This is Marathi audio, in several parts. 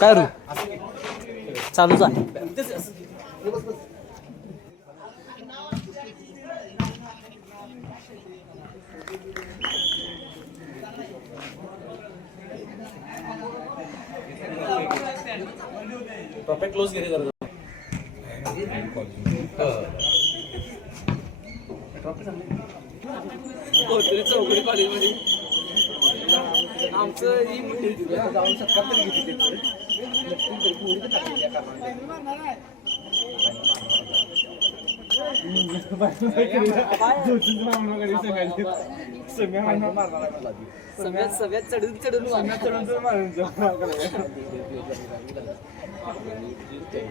काय रू चालूच आहे. परफेक्ट क्लोज गेले जरा चौकडी कॉलेजमध्ये आमचं ही मोठी जाऊन 70 घेतली सगळ्यात चढून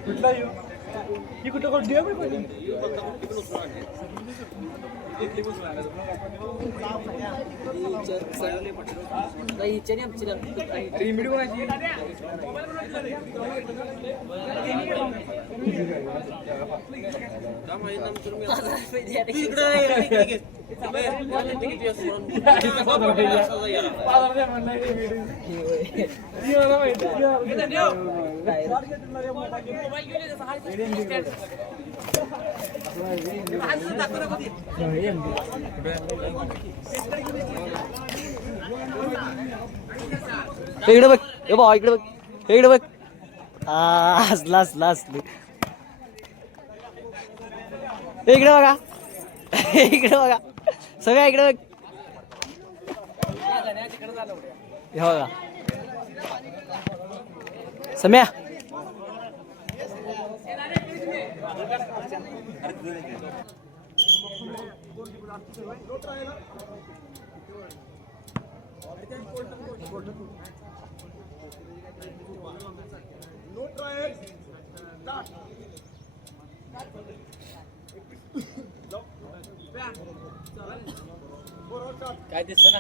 कुठला येऊ ही कुठं कोण देऊ इकडे बघ हे बा इकडे बघ इकडे बघ हसला इकडे बघा इकडे बघा सगळ्या इकडे बघ हे बघा सम्या काय दिसत ना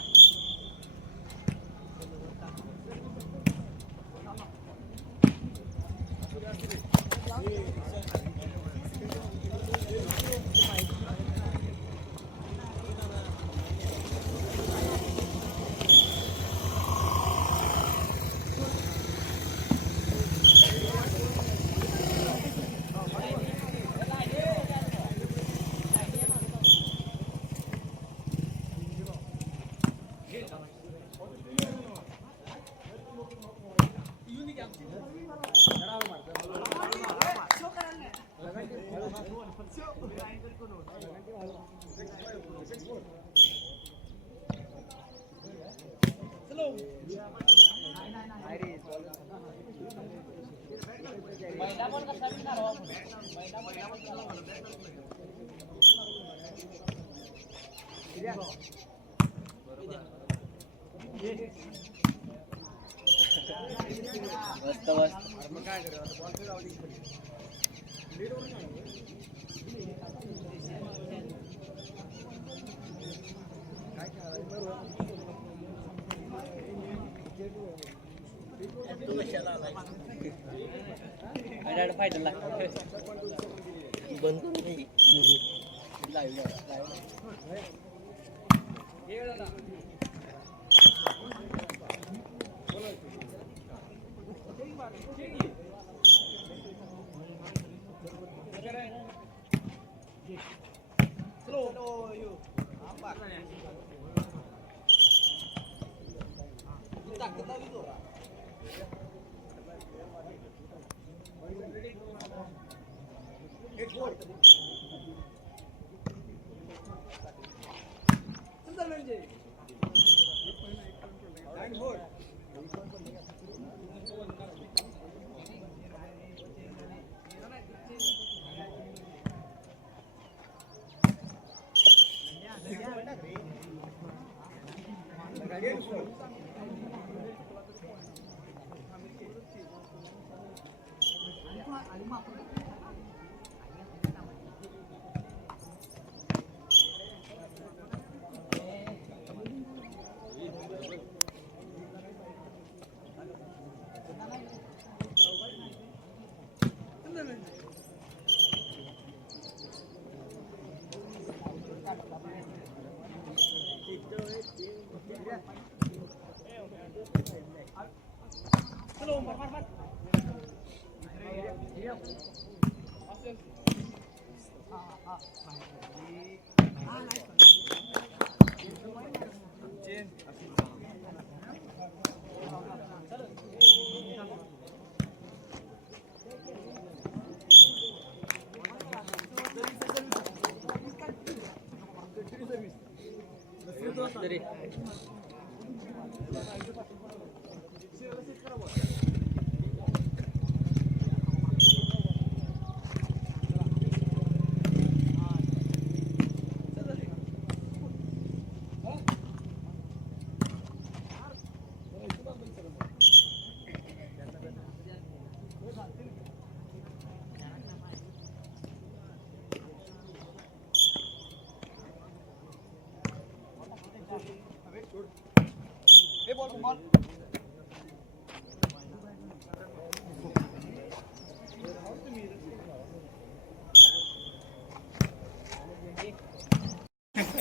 फायदा बंद करून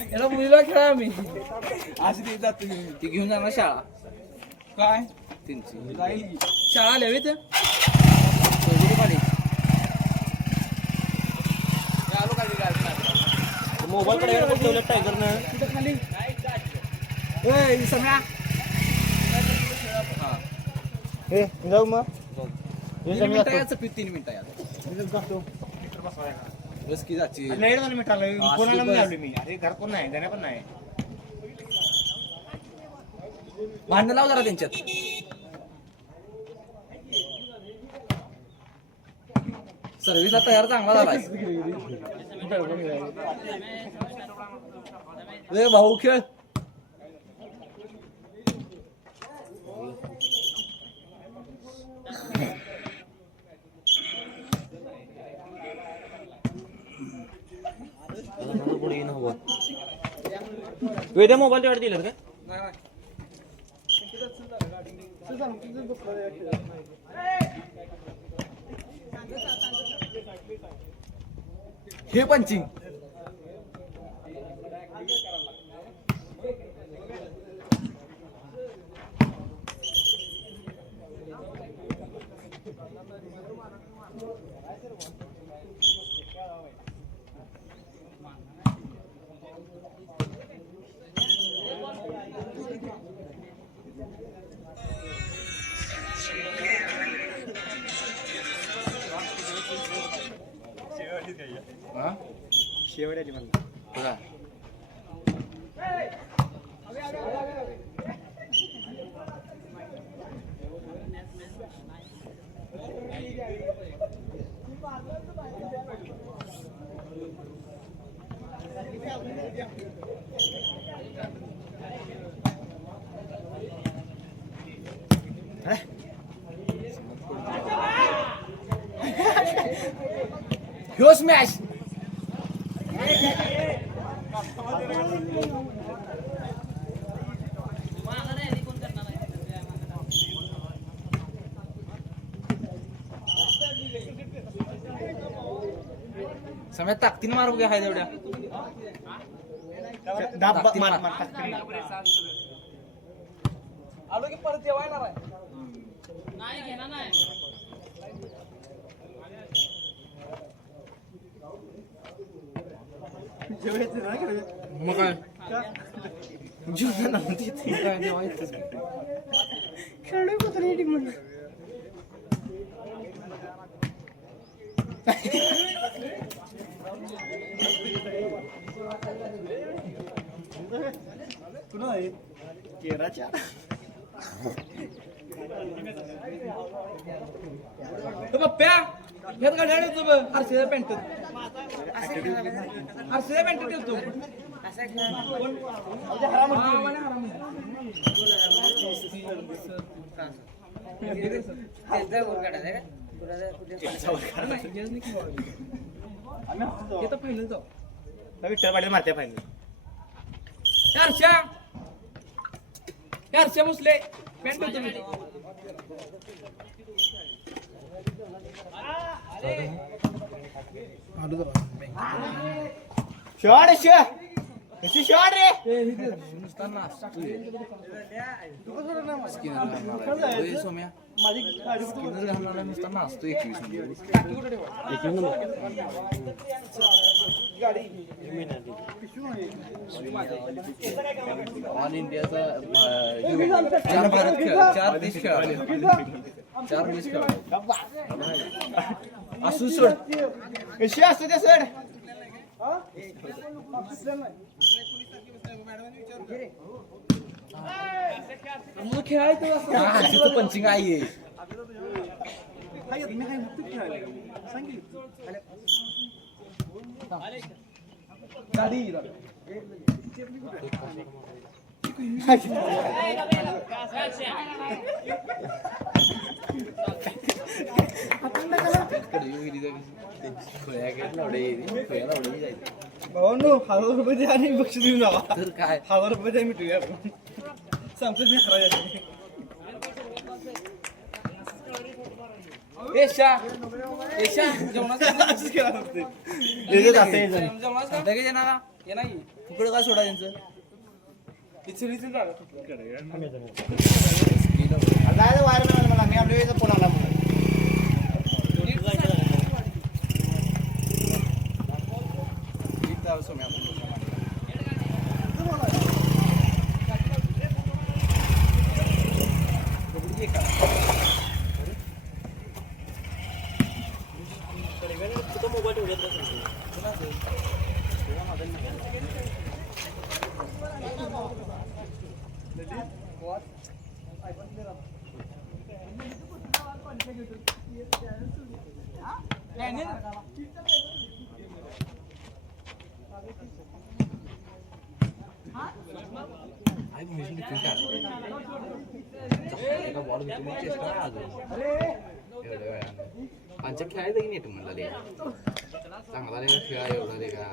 याला मुलीला खेळा आम्ही अशी ते जाते ती घेऊन जाणार शाळा काय त्यांची जाईल शाळा आल्या ते मोबाईल कडे ठेवलं टायगरनं तिथं खाली सम्या हे जाऊ मग 3 मिनिटं जातो रसकी जाची लाईट वाला मिठाला कोणाला पण लावली मी अरे घर पण नाही देण्या पण नाही भांडण लाव जरा त्यांच्यात सर्व्हिस तयार चांगला झालाय रे भाऊ खेळ पुढे येणं हवं वेद्या मोबाईल तेवढं दिलं का हे पंचिंग शेवट आली मला ह्यो स्मॅश समय ताकदीने मारू घ्या हाय तेवढ्या आलो की परत जेव्हा येणार आहे नाही घेणार नाही मग काय तुला केराच्या पप्प्या ह्यात गाड्या येतो आरसीच्या पॅन्ट आरसीच्या पॅन्ट ठेवतो फायनल जाऊ विठ्ठल पाटील मारत्या फायनल चारशे मुसले पॅन्ट ठेवतो मी शॉट कशी शॉट रे सोम्या स्किनर घालणारा नुसता नाचतो 21 मध्ये. ऑल इंडियाचा 4 देश खेळाले. 4 देश खेळाले. असू सोड कशी असते त्या सर खेळायचं पंचिंग आहे. ₹1000 आणि बक्षीस देऊन जावा. तर काय ₹1000 मिटूया सांगतो मी खरा तुकडं काय सोडा त्यांचं वायर मला मी आपल्या फोन आला आमच्या खेळायचं की नाही तुम्हाला रे चांगला रे खेळा एवढा रे का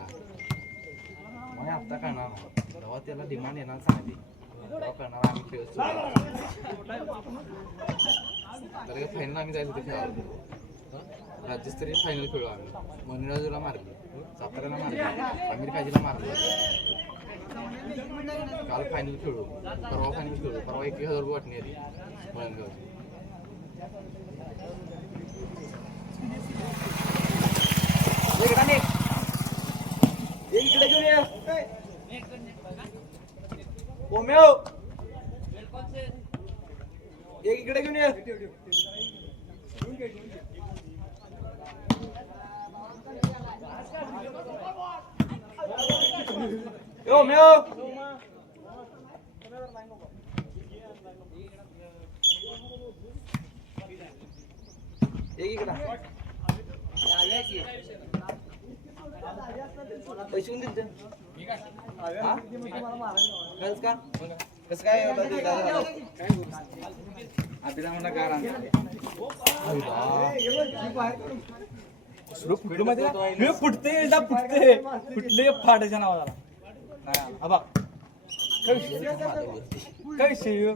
मग आता करणार तेव्हा त्याला डिमांड येणार चांगली तेव्हा करणार आम्ही खेळ तर फायनल आम्ही जायचं होतं खेळावं राज्यस्तरीय फायनल खेळू आम्ही मनिराजूला मारली साताऱ्याला मारली अमेरिकाजीला मारली काल फायनल खेळू परवा फायनल खेळू परवा 21,000 रुपये वाटणी आली मळणगावची इकडे घेऊन ये इकडे घेऊन ये पैसे दिले कसं काय आपल्याला म्हणा गारा फुटले फाटाच्या नावाला काय विषय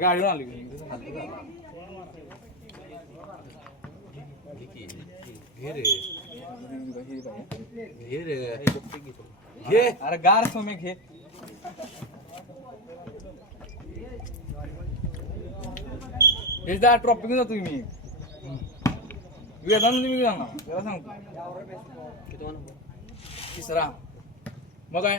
गाडीवर आली घे अरे गार सोमे घे ट्रॉफी घेऊन जातो मी वेदांत तुम्ही जाणार त्याला सांगतो तिसरा मग काय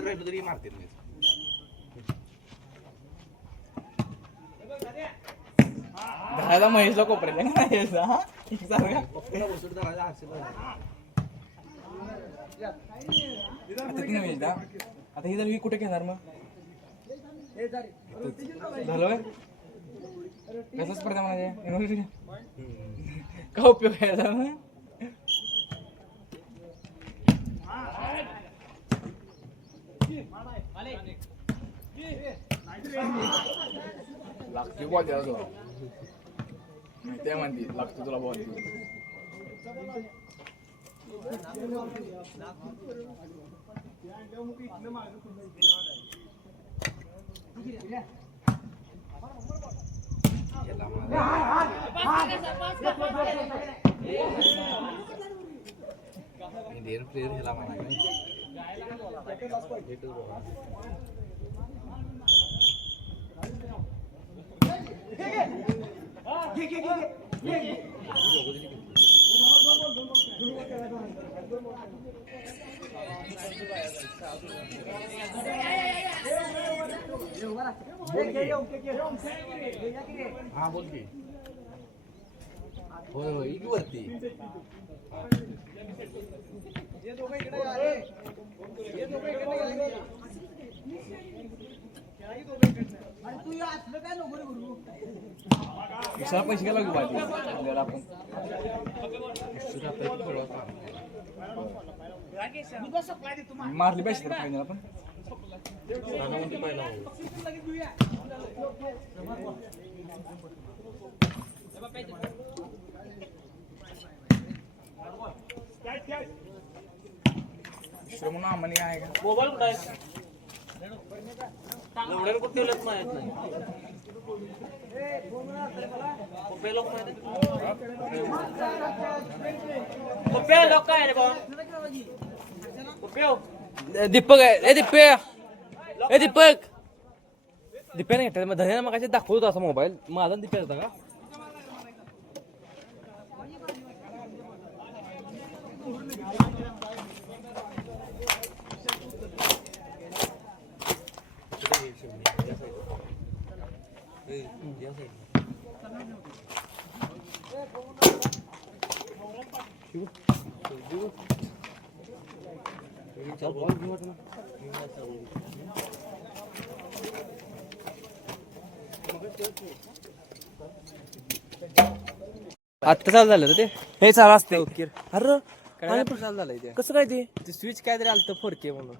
राहिलं तरी मारते घराला महेशला कोपऱ्याला आता ही जर कुठे घेणार मग झालं कसंच पडतं माझ्या युनिव्हर्सिटी का उपयोग आहे लागते बॉल त्याला ते म्हणते लागतो तुला बॉल इंडियन प्लेयर ह्याला म्हणा हा बोल की होय होय इक वरती विशाला पैसे घ्यायला लागू पाहिजे आपल्याला आपण मारली पैसे तर फायनल आपण श्रमण आम्हाला आहे का मोबाईल कुठं आहे एवढ्याला कुठे ठेवलंच माहित नाही कुठे लोक माहित कुठे लोक काय रे बाबा दीपक आहे ए दीपक दीप्याने घेतला मग धन्याने मग दाखवतो असा मोबाईल माझा दीप्या होता का आता चालू झालं ते हे चालू असते ओके अरे काय चालू झालंय ते कसं काय ते स्विच काय तरी आलं 4K म्हणून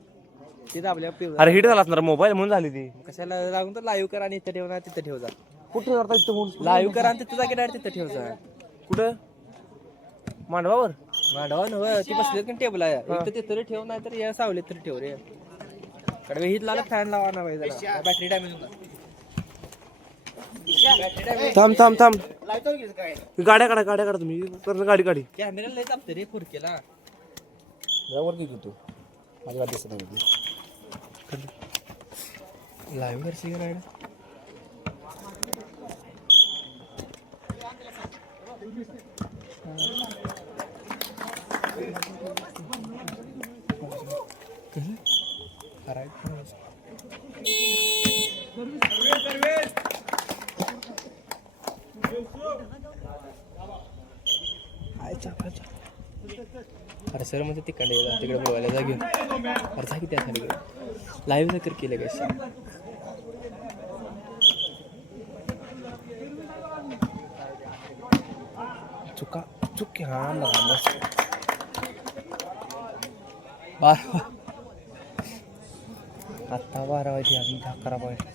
ते दाबल्या अरे हिट झाला असणार मोबाईल म्हणून झाली ती कशाला लागून तर लाईव्ह करा आणि इथं ठेवणार तिथं ठेव जा कुठं जाता इथं लाईव्ह करा आणि तिथं जागी डायरेक्ट तिथं ठेव जा कुठं मांडवावर मांडवा ती बसले की टेबल आहे इथं ते तरी ठेव नाही तर या सावलीत तरी ठेव रे कडवे हिट लावला फॅन लावा ना पाहिजे बॅटरी डॅमेज होणार थांब गाड्या काढा तुम्ही गाडी कॅमेरा लय चालते रे फुरकेला वरती घेतो माझी गाडी दिसत नाही लाईव्ह करशी का अरे सर म्हणजे तिकडे बोलायला जा घेऊन अरे जा की त्यासाठी लाईव्ह कर केलं कशा चुक हा आता 12 वाजता अजून 11 पाहिजे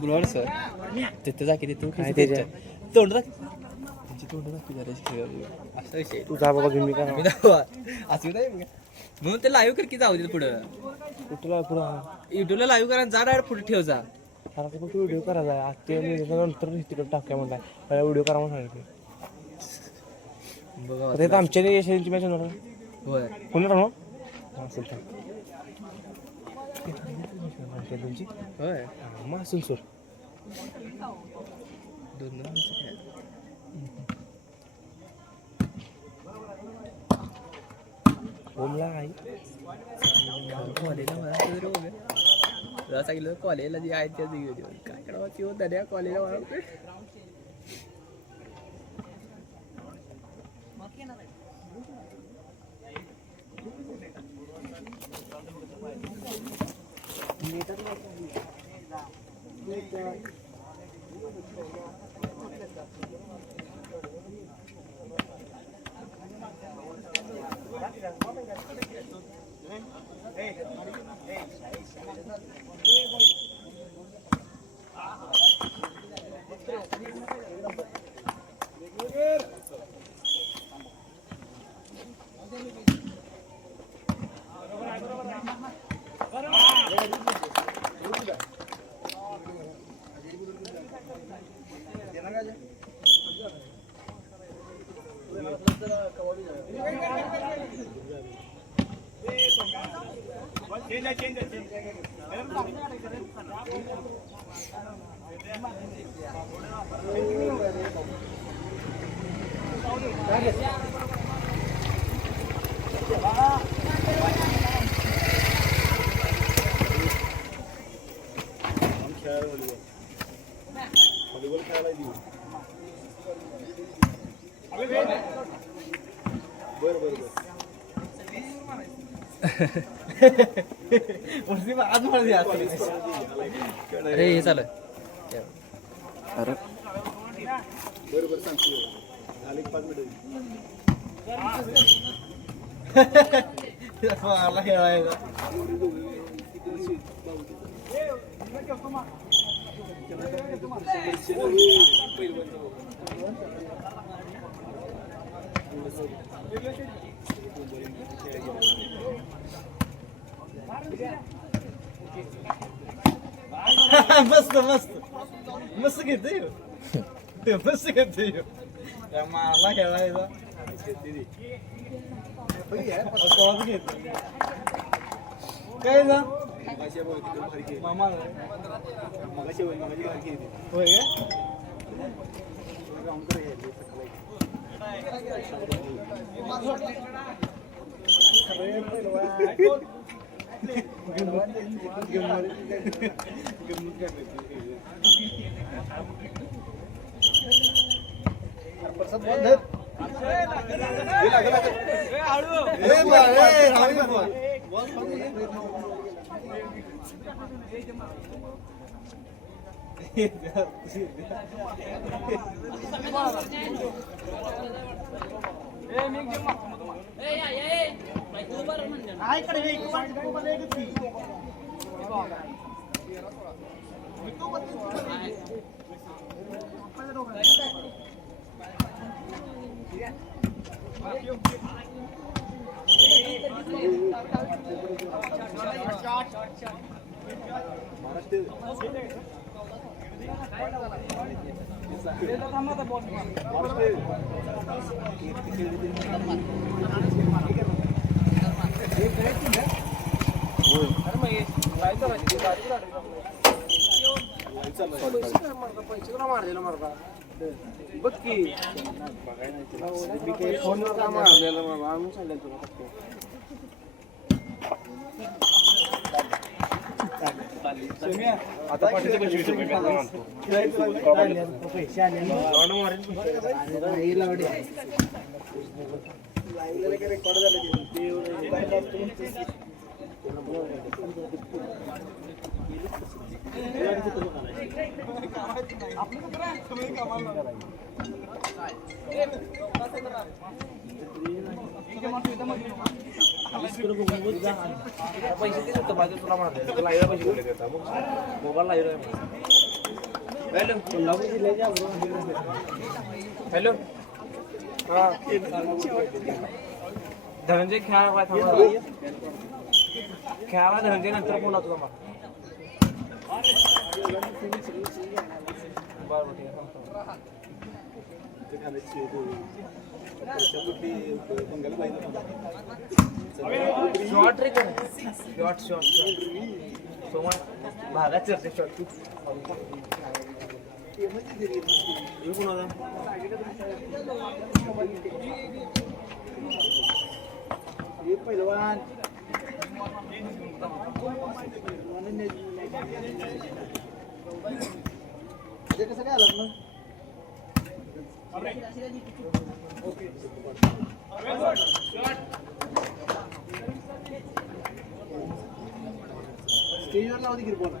बोलवा सर तिथे जा की तिथून काय त्याच्या तोंड तोंड असा विषय तू जा बाबा घेऊन मी असं नाही म्हणून ते लाईव्ह कर की जाऊ दे पुढं युट्यूबला लाईव्ह करा जा डायरेक्ट पुढे ठेव जा व्हिडिओ करायचा नंतर तिकडे टाकूया म्हणला व्हिडिओ करा म्हणून सांगितले बघा आमच्या यशाची मॅच होणार होय कोणी राहणार असेल तुमची होय मग असेल सर दोन ओमला आई कॉलेजला मला तुला सांगितलं कॉलेजला जी आहे त्या काय करावं ती धन्या कॉलेजला वाढवते अरे हे चालू अरे बरोबर सांगतो झाले 5 मिनिट मला खेळायला मस्त मस्त मस्त घेते मस्त घेते मला खेळायचा काय ना मामा होय आता पाठीचे 25 रुपये पैसे किती होतं माझे तुला मारले तुला आईला पैसे बोलले देता मोबाईल लाईव्ह हॅलो हा धनंजय खेळा खेळाला धनंजय नंतर फोन लावतो मला बरं ठीक आहे शॉर्ट रे शॉर्ट शॉर्ट सोमवार भागात चर्चा शॉर्ट पहिलवान कसं काय आलं मग स्टेजवर लावते की बोल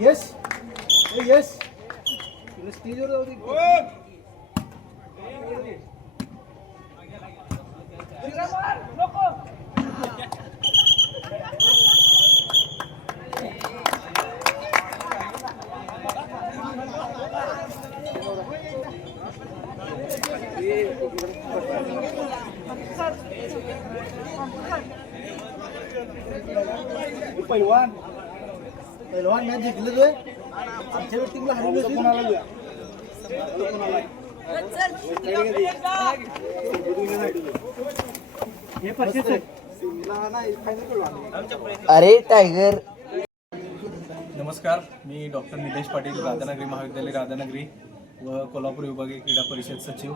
यस यस स्टेजवर जाऊ दे पहिलवान मॅच जिंकलं तोय आमच्या टीमला हरवलं कोणाला अरे टायगर. नमस्कार, मी डॉक्टर निलेश पाटील, राधानगरी महाविद्यालय राधानगरी व कोल्हापूर विभागीय क्रीडा परिषद सचिव.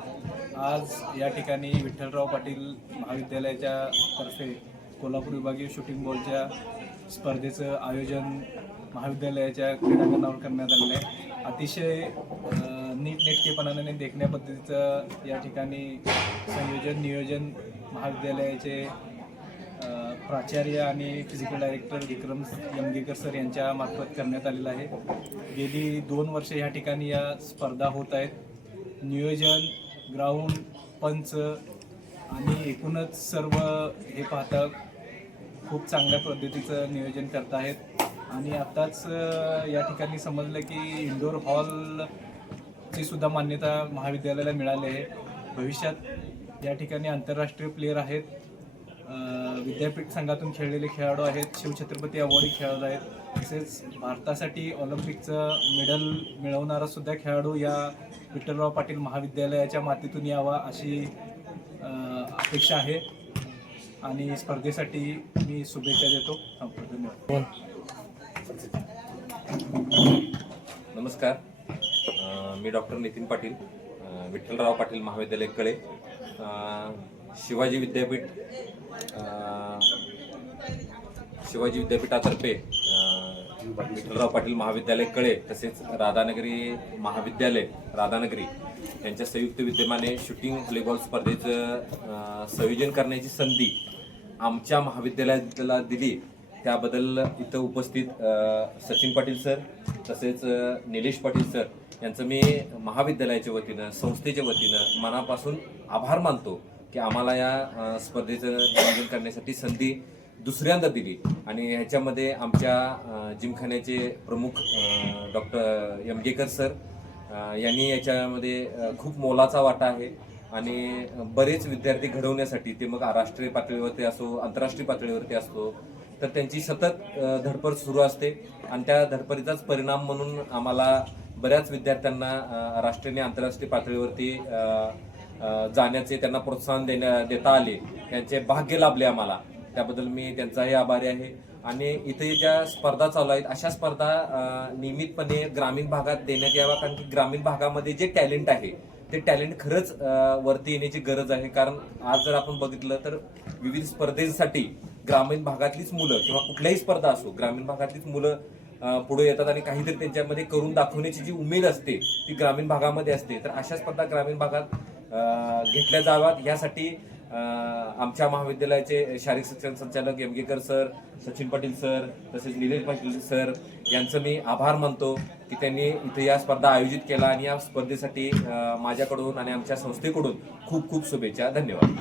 आज या ठिकाणी विठ्ठलराव पाटील महाविद्यालयाच्या तर्फे कोल्हापूर विभागीय शूटिंग बॉलच्या स्पर्धेचं आयोजन महाविद्यालयाच्या क्रीडांगणावर करण्यात आलेलं आहे. अतिशय नीटनेटकेपणाने देखण्या पद्धतीचं या ठिकाणी संयोजन नियोजन महाविद्यालयाचे प्राचार्य आणि फिजिकल डायरेक्टर विक्रम यमगेकर सर यांच्या मार्फत करण्यात आलेलं आहे. गेली 2 वर्षे या ठिकाणी या स्पर्धा होत आहेत. नियोजन, ग्राउंड, पंच आणि एकूणच सर्व हे पाहता खूप चांगल्या पद्धतीचं नियोजन करत आहेत. आणि आत्ताच या ठिकाणी समजलं की इंडोर हॉलची सुद्धा मान्यता महाविद्यालयाला मिळाली आहे. भविष्यात या ठिकाणी आंतरराष्ट्रीय प्लेयर आहेत, विद्यापीठ संघातून खेळलेले खेळाडू आहेत, शिवछत्रपती अवॉर्डी खेळाडू आहेत, तसेच भारतासाठी ऑलिम्पिकचं मेडल मिळवणारा सुद्धा खेळाडू या विठ्ठलराव पाटील महाविद्यालयाच्या मातीतून यावा अशी अपेक्षा आहे. आणि स्पर्धेसाठी मी शुभेच्छा देतो. धन्यवाद. नमस्कार, मी डॉक्टर नितीन पाटील, विठ्ठलराव पाटील महाविद्यालय कळे, शिवाजी विद्यापीठातर्फे विठ्ठलराव पाटील महाविद्यालय कळे तसेच राधानगरी महाविद्यालय राधानगरी यांच्या संयुक्त विद्यमाने शूटिंग व्हॉलीबॉल स्पर्धेचं संयोजन करण्याची संधी आमच्या महाविद्यालयाला दिली. त्याबद्दल इथं उपस्थित सचिन पाटील सर तसेच निलेश पाटील सर यांचं मी महाविद्यालयाच्या वतीनं संस्थेच्या वतीनं मनापासून आभार मानतो की आम्हाला या स्पर्धेचं नियोजन करण्यासाठी संधी दुसऱ्यांदा दिली. आणि ह्याच्यामध्ये आमच्या जिमखान्याचे प्रमुख डॉक्टर यमगेकर सर यांनी याच्यामध्ये खूप मोलाचा वाटा आहे. आणि बरेच विद्यार्थी घडवण्यासाठी ते मग राष्ट्रीय पातळीवरती असो आंतरराष्ट्रीय पातळीवरती असतो तर त्यांची सतत धडपड सुरू असते. आणि त्या धडपडीचाच परिणाम म्हणून आम्हाला बऱ्याच विद्यार्थ्यांना राष्ट्रीय आणि आंतरराष्ट्रीय पातळीवरती जाण्याचे त्यांना प्रोत्साहन देता आले, त्यांचे भाग्य लाभले आम्हाला. त्याबद्दल मी त्यांचाही आभारी आहे. आणि इथे ज्या स्पर्धा चालू आहेत अशा स्पर्धा नियमितपणे ग्रामीण भागात देण्यात यावा, कारण की ग्रामीण भागामध्ये जे टॅलेंट आहे ते टॅलेंट खरंच वरती येण्याची गरज आहे. कारण आज जर आपण बघितलं तर विविध स्पर्धेसाठी ग्रामीण भागातलीच मुलं किंवा कुठल्याही स्पर्धा असो ग्रामीण भागातलीच मुलं पुढे येतात आणि काहीतरी त्यांच्यामध्ये करून दाखवण्याची जी उमेद असते ती ग्रामीण भागामध्ये असते. तर अशा स्पर्धा ग्रामीण भागात घेतल्या जाव्यात यासाठी आमच्या महाविद्यालयाचे शारीरिक शिक्षण संचालक यमगेकर सर, सचिन पाटील सर तसेच निलेश पाटील सर यांचं मी आभार मानतो की त्यांनी इथे या स्पर्धा आयोजित केला. आणि या स्पर्धेसाठी माझ्याकडून आणि आमच्या संस्थेकडून खूप खूप शुभेच्छा. धन्यवाद.